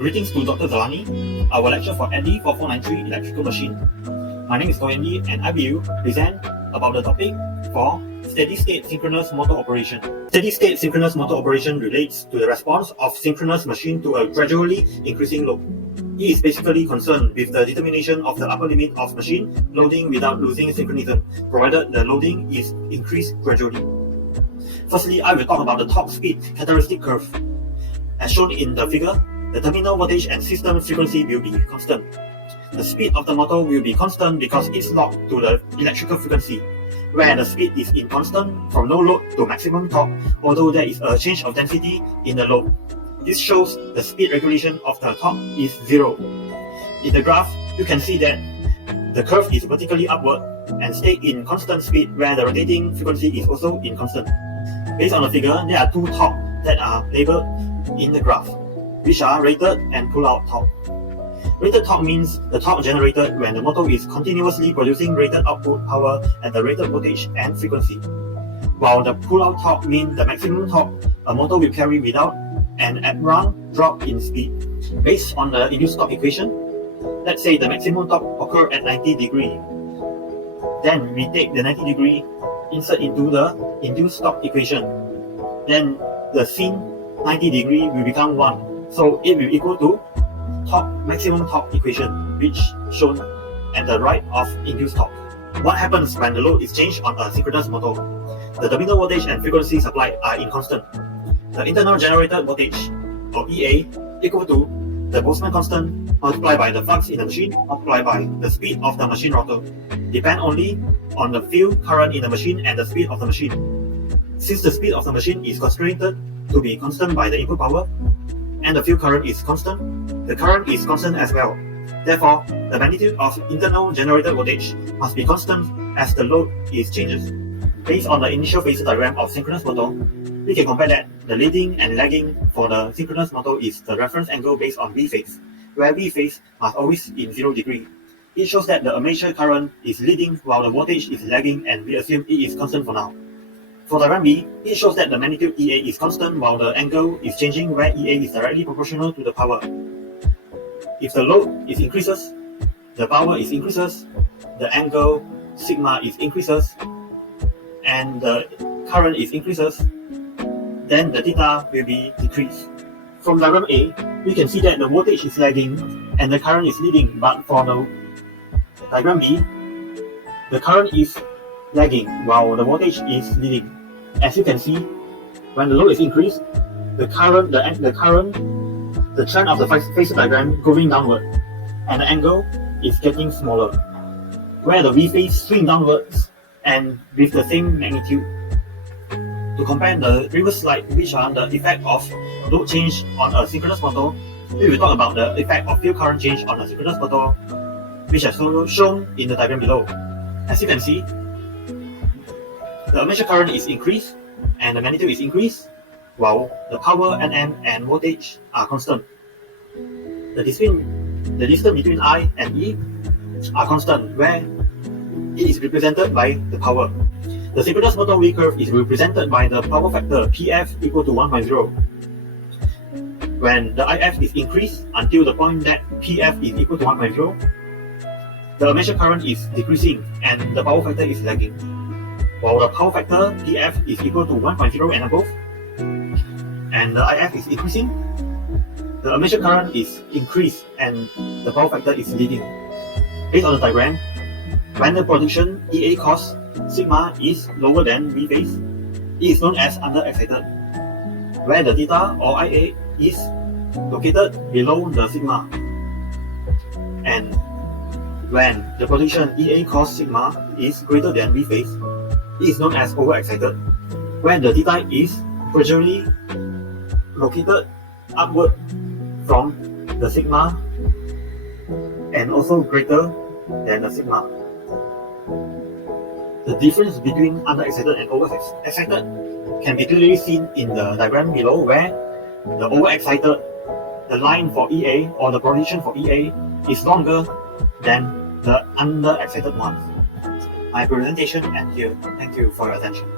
Greetings to Dr. Zalani, our lecture for EDI 4493 Electrical Machine. My name is Koyendi and I will present about the topic for steady-state synchronous motor operation. Steady-state synchronous motor operation relates to the response of synchronous machine to a gradually increasing load. It is basically concerned with the determination of the upper limit of machine loading without losing synchronism, provided the loading is increased gradually. Firstly, I will talk about the torque speed characteristic curve. As shown in the figure, the terminal voltage and system frequency will be constant. The speed of the motor will be constant because it's locked to the electrical frequency, where the speed is in constant from no load to maximum torque, although there is a change of density in the load. This shows the speed regulation of the torque is zero. In the graph, you can see that the curve is vertically upward and stay in constant speed where the rotating frequency is also in constant. Based on the figure, there are two torque that are labeled in the graph, which are rated and pull-out torque. Rated torque means the torque generated when the motor is continuously producing rated output power at the rated voltage and frequency, while the pull-out torque means the maximum torque a motor will carry without an abrupt drop in speed. Based on the induced torque equation, let's say the maximum torque occurs at 90 degrees. Then we take the 90 degree, insert into the induced torque equation. Then the sin 90 degree will become 1. So it will equal to maximum torque equation, which shown at the right of induced torque. What happens when the load is changed on a synchronous motor? The terminal voltage and frequency supplied are in constant. The internal generated voltage, or EA, equal to the Boltzmann constant multiplied by the flux in the machine multiplied by the speed of the machine rotor, depend only on the field current in the machine and the speed of the machine. Since the speed of the machine is constrained to be constant by the input power, and the field current is constant, the current is constant as well. Therefore, the magnitude of internal generated voltage must be constant as the load is changes. Based on the initial phasor diagram of synchronous motor, we can compare that the leading and lagging for the synchronous motor is the reference angle based on V phase, where V phase must always be in 0 degree. It shows that the armature current is leading while the voltage is lagging, and we assume it is constant for now. For diagram B, it shows that the magnitude EA is constant while the angle is changing, where EA is directly proportional to the power. If the load is increases, the power is increases, the angle sigma is increases, and the current is increases, then the theta will be decreased. From diagram A, we can see that the voltage is lagging and the current is leading, but for the diagram B, the current is lagging while the voltage is leading. As you can see, when the load is increased, the trend of the phasor diagram going downward, and the angle is getting smaller, where the V phase swing downwards and with the same magnitude. To compare the previous slide, which are the effect of load change on a synchronous motor, we will talk about the effect of field current change on a synchronous motor, which is shown in the diagram below. As you can see, the armature current is increased and the magnitude is increased, while the power Nm and voltage are constant. The distance between I and E are constant, where it is represented by the power. The synchronous motor V curve is represented by the power factor PF equal to 1.0. When the IF is increased until the point that PF is equal to 1.0, the armature current is decreasing and the power factor is lagging. While the power factor PF is equal to 1.0 and above, and the IF is increasing, the armature current is increased and the power factor is leading. Based on the diagram, when the production EA cos sigma is lower than V phase, it is known as under-excited, where the theta or IA is located below the sigma. And when the production EA cos sigma is greater than V phase, it is known as over-excited, where the theta is gradually located upward from the sigma and also greater than the sigma. The difference between under-excited and over-excited can be clearly seen in the diagram below, where the over-excited, the line for EA or the position for EA is longer than the under-excited one. My presentation ends here. Thank you for your attention.